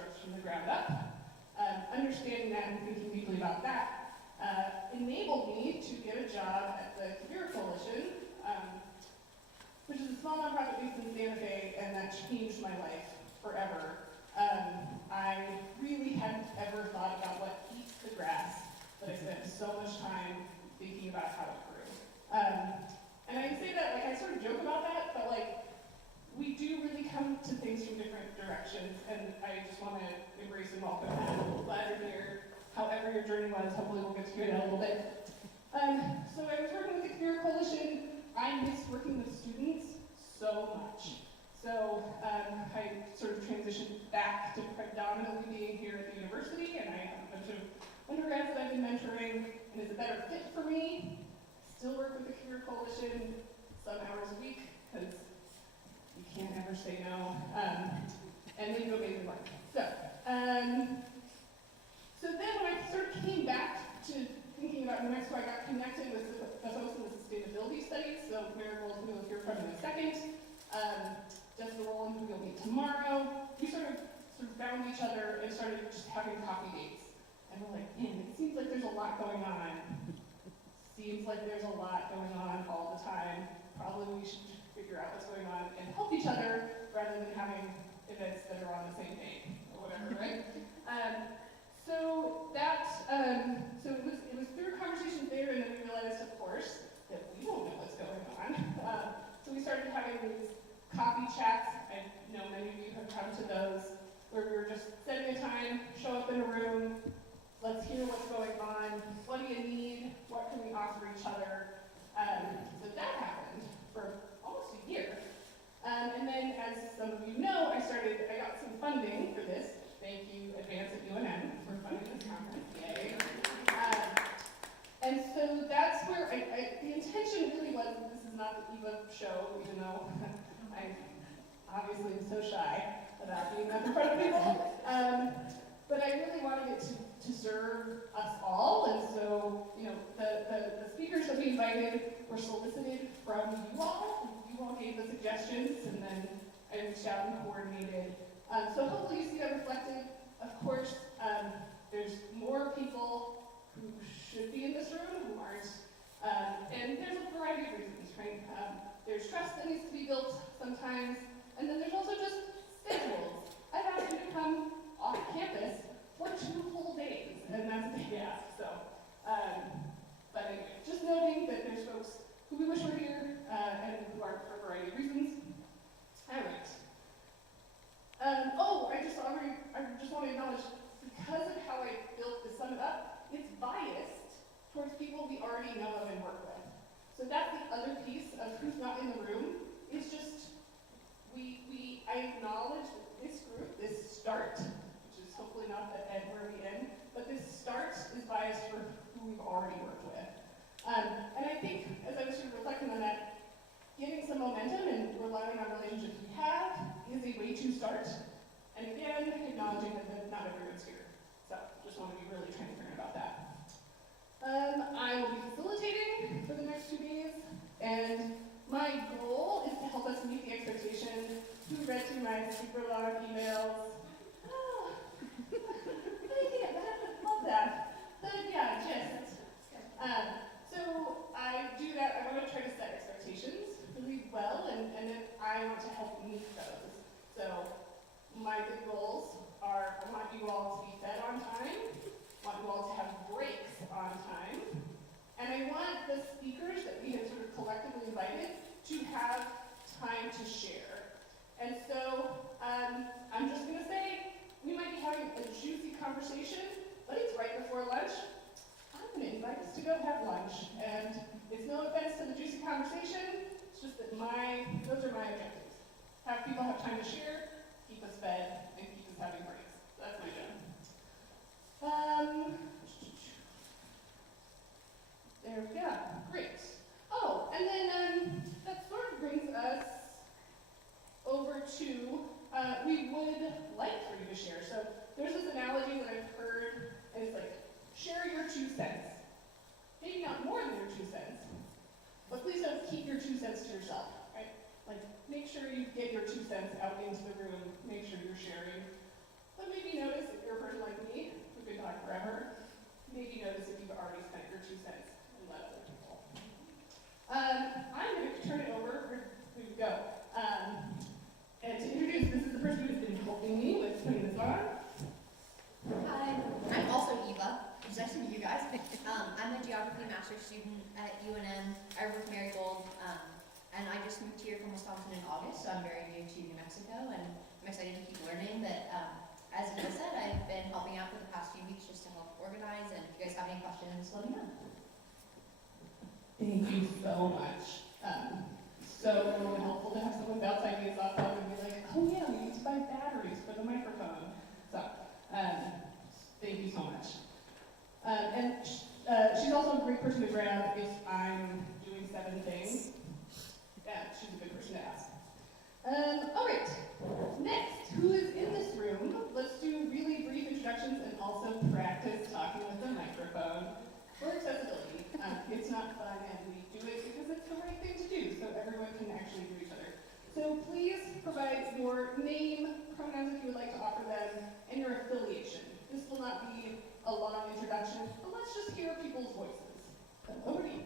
starts from the ground up. Understanding that and thinking deeply about that enabled me to get a job at the Career Coalition, which is a small nonprofit based in Santa Fe, and that changed my life forever. I really hadn't ever thought about what eats the grass, but I spent so much time thinking about how it grew. And I say that, like, I sort of joke about that, but like, we do really come to things from different directions, and I just want to embrace and welcome that. I'm glad you're here. However your journey was, hopefully we'll get to hear that a little bit. So I was working with the Career Coalition. I missed working with students so much. So I sort of transitioned back to predominantly being here at the university, and I have a bunch of undergrads that I've been mentoring, and it's a better fit for me. Still work with the Career Coalition some hours a week, because you can't ever say no, and they do amazing work. So then when I sort of came back to thinking about New Mexico, I got connected with the folks in the sustainability studies, so Marigold, who we'll hear from in a second, Jessica Rowland, who we'll meet tomorrow. We sort of found each other and started just having coffee dates. And we're like, man, it seems like there's a lot going on. Seems like there's a lot going on all the time. Probably we should figure out what's going on and help each other rather than having events that are on the same day or whatever, right? So it was through conversations there, and then we realized, of course, that we don't know what's going on. So we started having these coffee chats. I know many of you have come to those, where we were just setting a time, show up in a room, let's hear what's going on, what do you need, what can we offer each other. So that happened for almost a year. And then, as some of you know, I got some funding for this. Thank you, Advance at UNM, for funding this conference. Yay. And so that's where the intention really was that this is not the EVA show, even though I obviously am so shy about being up in front of people. But I really wanted it to serve us all, and so, you know, the speakers that we invited were solicited from you all. You all gave the suggestions, and then I reached out and coordinated. So hopefully you see that reflected. Of course, there's more people who should be in this room who aren't, and there's a variety of reasons, right? There's trust that needs to be built sometimes, and then there's also just schedules. I've asked you to come off campus for 2 whole days, and that's a big ask. So, but anyway, just noting that there's folks who we wish were here and who aren't for a variety of reasons. All right. I just want to acknowledge, because of how I built the summit up, it's biased towards people we already know of and work with. So that's the other piece of who's not in the room. It's just, I acknowledge that this group, this start, which is hopefully not the end where we end, but this start is biased for who we've already worked with. And I think, as I was sort of reflecting on that, getting some momentum and relying on relationships we have is a way to start. And again, acknowledging that not everyone's here. So just want to be really transparent about that. I will be facilitating for the next 2 days, and my goal is to help us meet the expectation. Who read through my super long emails? Oh, yeah, I love that. But yeah, just. So I do that. I want to try to set expectations really well, and then I want to help meet those. So my big goals are, I want you all to be fed on time, I want you all to have breaks on time, and I want the speakers that we have sort of collectively invited to have time to share. And so I'm just going to say, we might be having a juicy conversation, but it's right before lunch. I'm going to invite us to go have lunch, and it's no offense to the juicy conversation, it's just that those are my objectives. Have people have time to share, keep us fed, and keep us having breaks. That's my job. There we go. Great. Oh, and then that sort of brings us over to, we would like for you to share. So there's this analogy that I've heard, and it's like, share your 2 cents. Maybe not more than your 2 cents, but please don't keep your 2 cents to yourself, right? Like, make sure you get your 2 cents out into the room, make sure you're sharing, but maybe student at UNM. I work with Marigold, and I just moved here from Wisconsin in August, so I'm very new to New Mexico, and I'm excited to keep learning. But as Eva said, I've been helping out for the past few weeks just to help organize, and if you guys have any questions, let me know. Thank you so much. So helpful to have someone bounce ideas off of and be like, oh yeah, we need to buy batteries for the microphone. So, thank you so much. She's also a great person to grab if I'm doing 7 things. Yeah, she's a good person to ask. All right, next, who is in this room? Let's do really brief introductions and also practice talking with the microphone for accessibility. It's not fun and we do it because it's the right thing to do, so everyone can actually hear each other. So please provide your name, pronouns if you would like to offer them, and your affiliation. This will not be a long introduction, but let's just hear people's voices. So over to you.